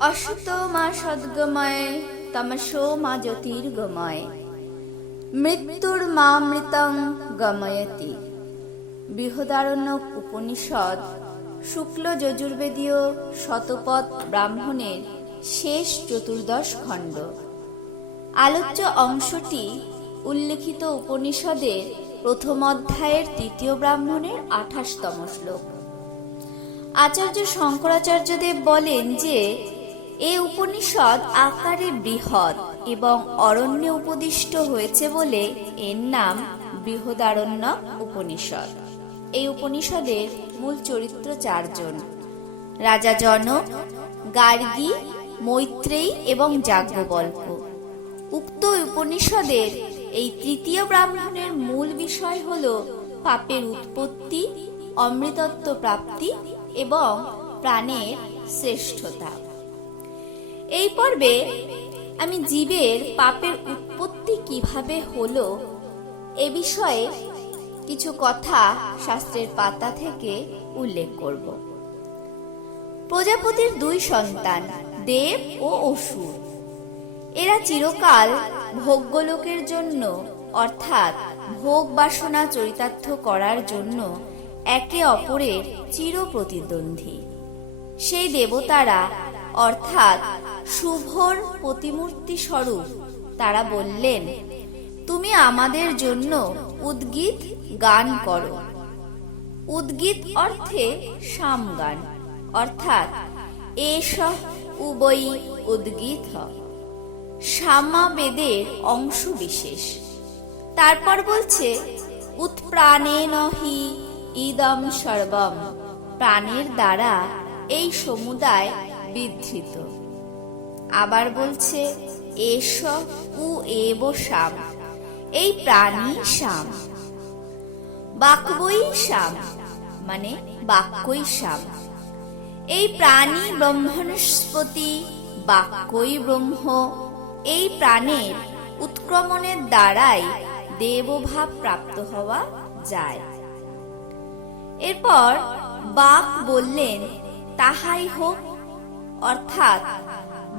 অসুত মা সদ্গময় তমসো মা জ্যোতির্গময়। মৃত্যুর মা মৃতং গময়তি। বৃহদারণ্য উপনিষদ, শুক্ল যজুর্বেদীয় শতপথ ব্রাহ্মণের শেষ চতুর্দশ খণ্ড। আলোচ্য অংশটি উল্লেখিত উপনিষদের প্রথম অধ্যায়ের তৃতীয় ব্রাহ্মণের আঠাশতম শ্লোক। আচার্য শঙ্করাচার্যদেব বলেন যে এ উপনিষদ আকারে বৃহৎ এবং অরণ্যে উপদিষ্ট হয়েছে বলে এর নাম বৃহদারণ্য উপনিষদ। এই উপনিষদের মূল চরিত্র চারজন। রাজা জনক, গার্গী, মৈত্রেয়ী এবং যাজ্ঞবল্ক উক্ত উপনিষদের এই তৃতীয় ব্রাহ্মণের মূল বিষয় হল পাপের উৎপত্তি, অমৃতত্ব প্রাপ্তি এবং প্রাণের শ্রেষ্ঠতা। এই পর্বে আমি জীবের পাপের উৎপত্তি কীভাবে হলো এ বিষয়ে কিছু কথা শাস্ত্রের পাতা থেকে উল্লেখ করব। প্রজাপতির দুই সন্তান, দেব ও অসুর। এরা চিরকাল ভোগ্যলোকের জন্য, অর্থাৎ ভোগ বাসনা চরিতার্থ করার জন্য একে অপরের চির প্রতিদ্বন্দ্বী সেই দেবতারা অর্থাৎ শুভর প্রতিমূর্তি স্বরূপ তারা বললেন, তুমি আমাদের জন্য উদ্গীত গান করো। উদ্গীত অর্থে সাম গান, অর্থাৎ এস উবই উদ্গীত। সামা বেদের অংশ বিশেষ তারপর বলছে উৎপ্রাণে নহি ইদম সর্বম। প্রাণের দ্বারা এই সমুদায় বিধৃত। আবার বলছে, এস উ এব শাম। এই প্রাণী সাম বাক্যই শাম মানে বাক্যই শাম। এই প্রাণী ব্রহ্মণস্পতি বাক্যই ব্রহ্ম। এই প্রাণের উৎক্রমণের দ্বারাই দেবভাব প্রাপ্ত হওয়া যায়। এরপর বাক বললেন, তাহাই হোক অর্থাৎ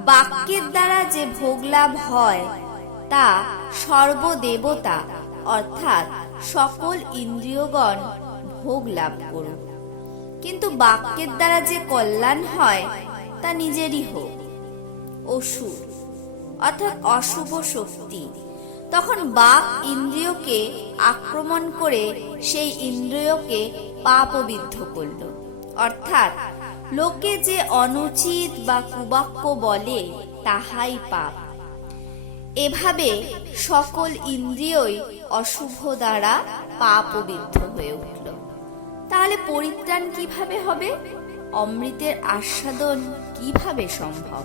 বাক্যের দ্বারা যে ভোগ লাভ হয়, তা সর্বদেবতা, অর্থাৎ সকল ইন্দ্রিয়গণ ভোগ লাভ করুক। কিন্তু বাক্যের দ্বারা যে কল্যাণ হয়, তা নিজেরই হোক। অসুর অর্থাৎ অশুভ শক্তি। তখন বাক ইন্দ্রিয়কে আক্রমণ করে সেই ইন্দ্রিয়কে পাপবিদ্ধ করল। অর্থাৎ লোকে যে অনুচিত বা কুবাক্য বলে, তাহাই পাপ। এভাবে সকল ইন্দ্রিয়ই অশুভ দ্বারা পাপবিদ্ধ হয়ে উঠল। তাহলে পরিত্রাণ কীভাবে হবে? অমৃতের আস্বাদন কীভাবে সম্ভব?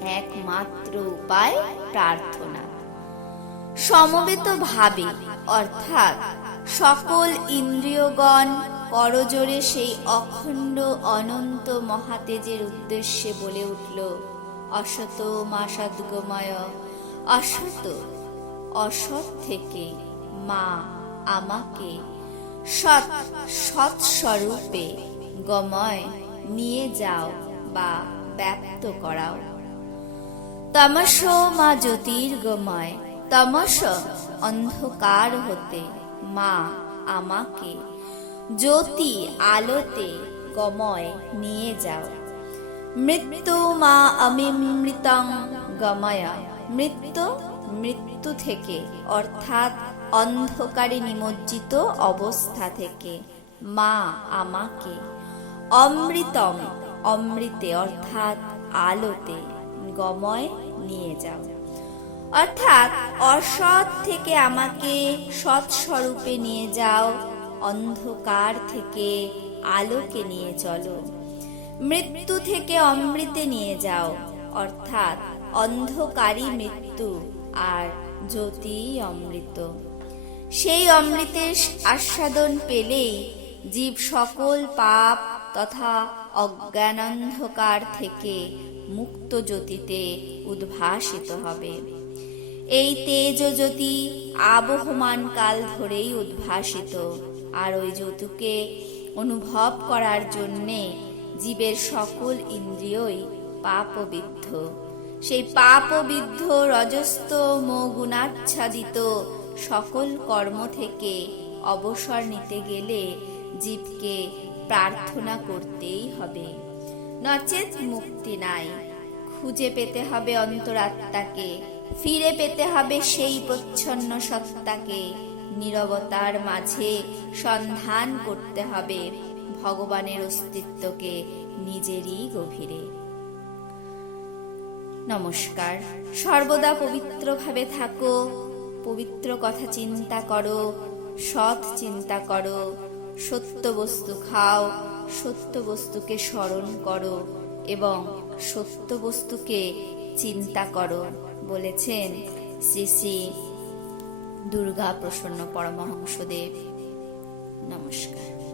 একমাত্র উপায় প্রার্থনা। সমবেত ভাবে, অর্থাৎ সকল ইন্দ্রিয়গণ করজোরে সেই অখণ্ড, অনন্ত মহাতেজের উদ্দেশ্যে বলে উঠল, অসত মা সদ্গময় অসত, অসৎ থেকে মা আমাকে সৎ সৎ স্বরূপে গময় নিয়ে যাও বা ব্যক্ত করাও। তমস মা জ্যোতির্গময়, তমস অন্ধকার হতে মা আমাকে জ্যোতি আলোতে গময় নিয়ে যাও। মৃত্যু মা অমিমৃতং গময়। মৃত্যু মৃত্যু থেকে, অর্থাৎ অন্ধকারে নিমজ্জিত অবস্থা থেকে, মা আমাকে। অমৃতম, অমৃতে, অর্থাৎ আলোতে গময় নিয়ে যাও। অর্থাৎ অসৎ থেকে আমাকে সৎ স্বরূপে নিয়ে যাও। অন্ধকার থেকে আলোকে নিয়ে চলো। মৃত্যু থেকে অমৃতে নিয়ে যাও। অর্থাৎ অন্ধকারী মৃত্যু আর জ্যোতি অমৃত। সেই অমৃতের আস্বাদন পেলেই জীব সকল পাপ তথা অজ্ঞানান্ধকার থেকে মুক্ত জ্যোতিতে উদ্ভাসিত হবে। এই তেজ জ্যোতি আবহমান কাল ধরেই উদ্ভাসিত। আর ওই যৌতুকে অনুভব করার জন্যে জীবের সকল ইন্দ্রিয়ই পাপবিদ্ধ। সেই পাপবিদ্ধ, রজস্ত গুণাচ্ছাদিত সকল কর্ম থেকে অবসর নিতে গেলে জীবকে প্রার্থনা করতেই হবে। নচেত মুক্তি নাই। খুঁজে পেতে হবে অন্তরাত্মাকে, ফিরে পেতে হবে সেই প্রচ্ছন্ন সত্তাকে। নীরবতার মাঝে সন্ধান করতে হবে ভগবানের অস্তিত্বকে নিজেরই গভীরে। নমস্কার। সর্বদা পবিত্রভাবে থাকো, পবিত্র কথা চিন্তা করো, সৎ চিন্তা করো, সত্য বস্তু খাও, সত্য বস্তুকে স্মরণ করো এবং সত্য বস্তুকে চিন্তা করো, বলেছেন শ্রী শ্রী দুর্গা প্রসন্ন পরমহংসদেব। নমস্কার।